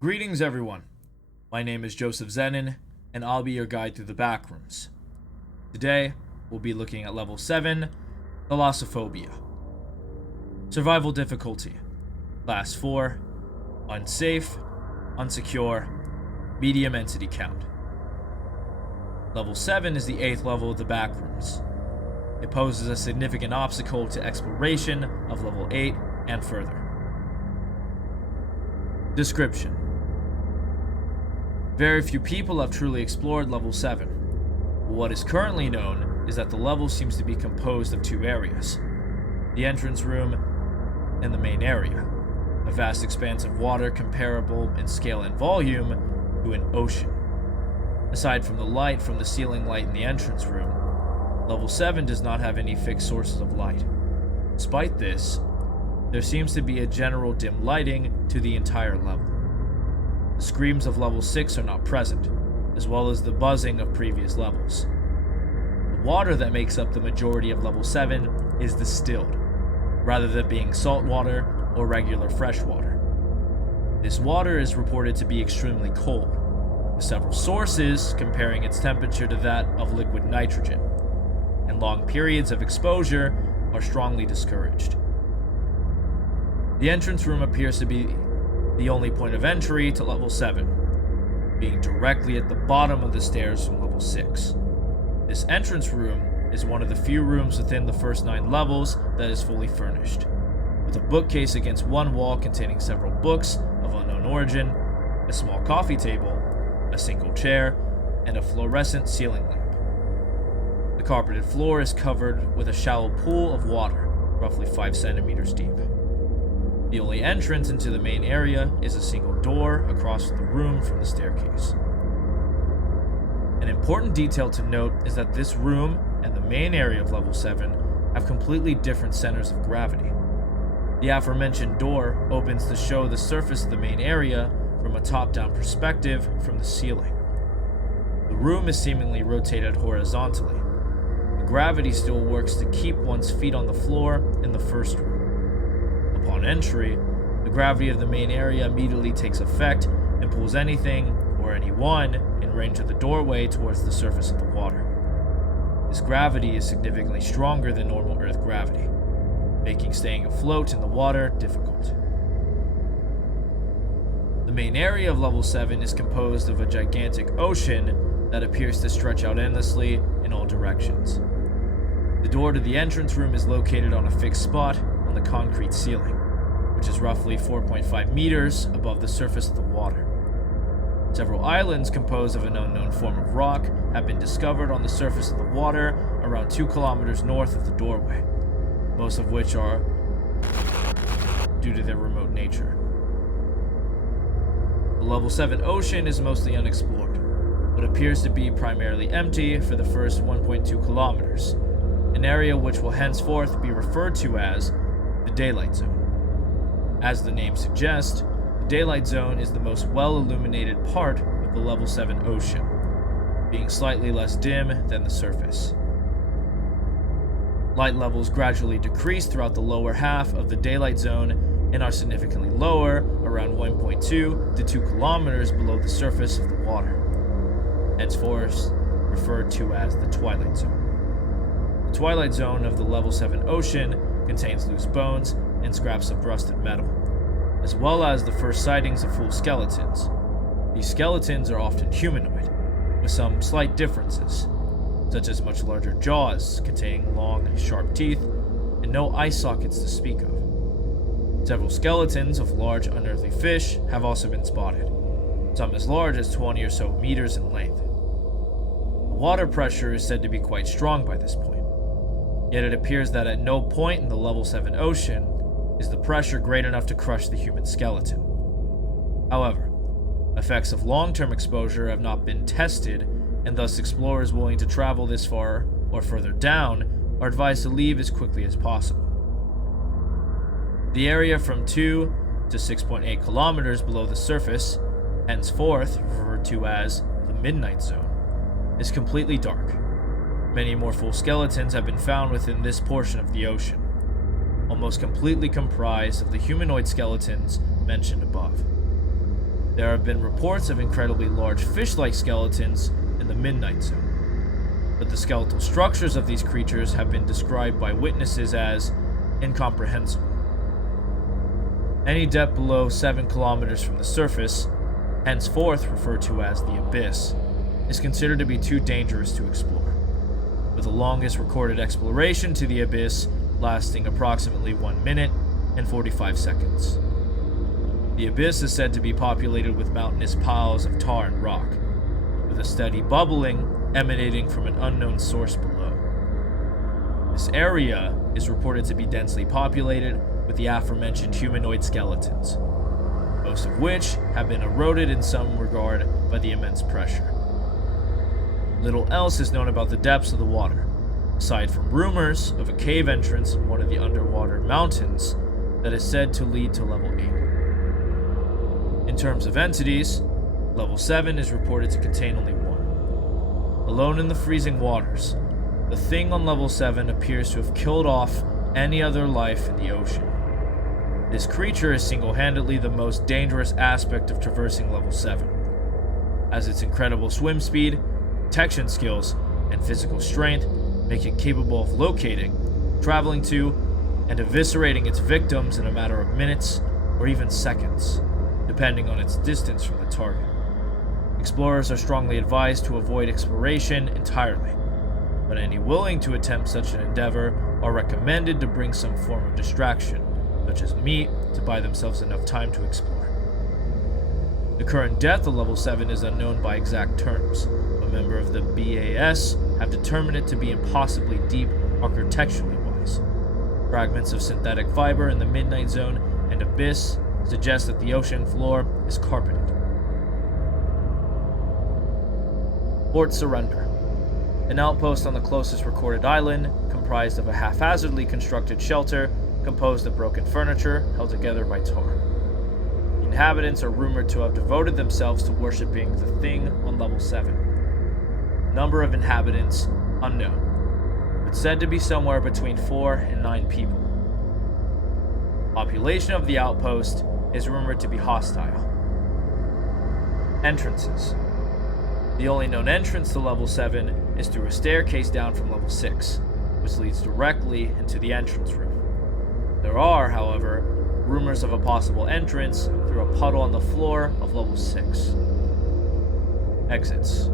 Greetings, everyone. My name is Joseph Zenin, and I'll be your guide through the Backrooms. Today, we'll be looking at Level 7, Thalassophobia. Survival difficulty, Class 4, Unsafe, Unsecure, Medium entity count. Level 7 is the 8th level of the Backrooms. It poses a significant obstacle to exploration of Level 8 and further. Description: very few people have truly explored Level 7. What is currently known is that the level seems to be composed of two areas: the entrance room and the main area, a vast expanse of water comparable in scale and volume to an ocean. Aside from the light from the ceiling light in the entrance room, Level 7 does not have any fixed sources of light. Despite this, there seems to be a general dim lighting to the entire level. The screams of Level 6 are not present, as well as the buzzing of previous levels. The water that makes up the majority of Level 7 is distilled, rather than being salt water or regular fresh water. This water is reported to be extremely cold, with several sources comparing its temperature to that of liquid nitrogen, and long periods of exposure are strongly discouraged. The entrance room appears to be the only point of entry to Level 7, being directly at the bottom of the stairs from Level 6. This entrance room is one of the few rooms within the first 9 levels that is fully furnished, with a bookcase against one wall containing several books of unknown origin, a small coffee table, a single chair, and a fluorescent ceiling lamp. The carpeted floor is covered with a shallow pool of water, roughly 5 centimeters deep. The only entrance into the main area is a single door across the room from the staircase. An important detail to note is that this room and the main area of Level 7 have completely different centers of gravity. The aforementioned door opens to show the surface of the main area from a top-down perspective from the ceiling. The room is seemingly rotated horizontally. The gravity still works to keep one's feet on the floor in the first room. Upon entry, the gravity of the main area immediately takes effect and pulls anything or anyone in range of the doorway towards the surface of the water. This gravity is significantly stronger than normal Earth gravity, making staying afloat in the water difficult. The main area of Level 7 is composed of a gigantic ocean that appears to stretch out endlessly in all directions. The door to the entrance room is located on a fixed spot on the concrete ceiling, which is roughly 4.5 meters above the surface of the water. Several islands composed of an unknown form of rock have been discovered on the surface of the water around 2 kilometers north of the doorway, most of which are due to their remote nature. The Level 7 ocean is mostly unexplored, but appears to be primarily empty for the first 1.2 kilometers, an area which will henceforth be referred to as the Daylight Zone. As the name suggests, the Daylight Zone is the most well-illuminated part of the Level 7 ocean, being slightly less dim than the surface. Light levels gradually decrease throughout the lower half of the Daylight Zone and are significantly lower, around 1.2 to 2 kilometers below the surface of the water, henceforth referred to as the Twilight Zone. The Twilight Zone of the Level 7 ocean contains loose bones and scraps of rusted metal, as well as the first sightings of full skeletons. These skeletons are often humanoid, with some slight differences, such as much larger jaws containing long, sharp teeth, and no eye sockets to speak of. Several skeletons of large, unearthly fish have also been spotted, some as large as 20 or so meters in length. The water pressure is said to be quite strong by this point, yet it appears that at no point in the Level 7 ocean is the pressure great enough to crush the human skeleton. However, effects of long-term exposure have not been tested, and thus explorers willing to travel this far or further down are advised to leave as quickly as possible. The area from 2 to 6.8 kilometers below the surface, henceforth referred to as the Midnight Zone, is completely dark. Many more full skeletons have been found within this portion of the ocean, almost completely comprised of the humanoid skeletons mentioned above. There have been reports of incredibly large fish-like skeletons in the Midnight Zone, but the skeletal structures of these creatures have been described by witnesses as incomprehensible. Any depth below 7 kilometers from the surface, henceforth referred to as the Abyss, is considered to be too dangerous to explore, with the longest recorded exploration to the Abyss lasting approximately 1 minute and 45 seconds. The Abyss is said to be populated with mountainous piles of tar and rock, with a steady bubbling emanating from an unknown source below. This area is reported to be densely populated with the aforementioned humanoid skeletons, most of which have been eroded in some regard by the immense pressure. Little else is known about the depths of the water, aside from rumors of a cave entrance in one of the underwater mountains that is said to lead to level 8. In terms of entities, level 7 is reported to contain only one. Alone in the freezing waters, the thing on level 7 appears to have killed off any other life in the ocean. This creature is single-handedly the most dangerous aspect of traversing level 7, as its incredible swim speed, detection skills, and physical strength make it capable of locating, traveling to, and eviscerating its victims in a matter of minutes or even seconds, depending on its distance from the target. Explorers are strongly advised to avoid exploration entirely, but any willing to attempt such an endeavor are recommended to bring some form of distraction, such as meat, to buy themselves enough time to explore. The current depth of level 7 is unknown by exact terms, but members of the BAS have determined it to be impossibly deep architecturally wise. Fragments of synthetic fiber in the Midnight Zone and Abyss suggest that the ocean floor is carpeted. Fort Surrender, an outpost on the closest recorded island, comprised of a haphazardly constructed shelter composed of broken furniture held together by tar. The inhabitants are rumored to have devoted themselves to worshipping the thing on level 7. Number of inhabitants unknown, but said to be somewhere between 4 and 9 people. Population of the outpost is rumored to be hostile. Entrances. The only known entrance to level 7 is through a staircase down from level 6, which leads directly into the entrance room. There are, however, rumors of a possible entrance through a puddle on the floor of level 6. Exits.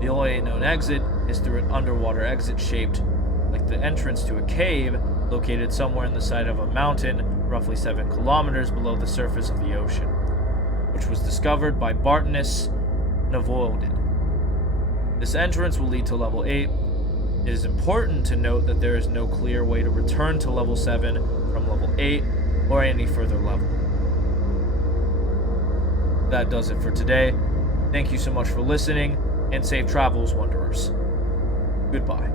The only known exit is through an underwater exit shaped like the entrance to a cave located somewhere in the side of a mountain roughly 7 kilometers below the surface of the ocean, which was discovered by botanists and avoided. This entrance will lead to level 8. It is important to note that there is no clear way to return to level 7 from level 8 or any further level. That does it for today. Thank you so much for listening, and safe travels, Wanderers. Goodbye.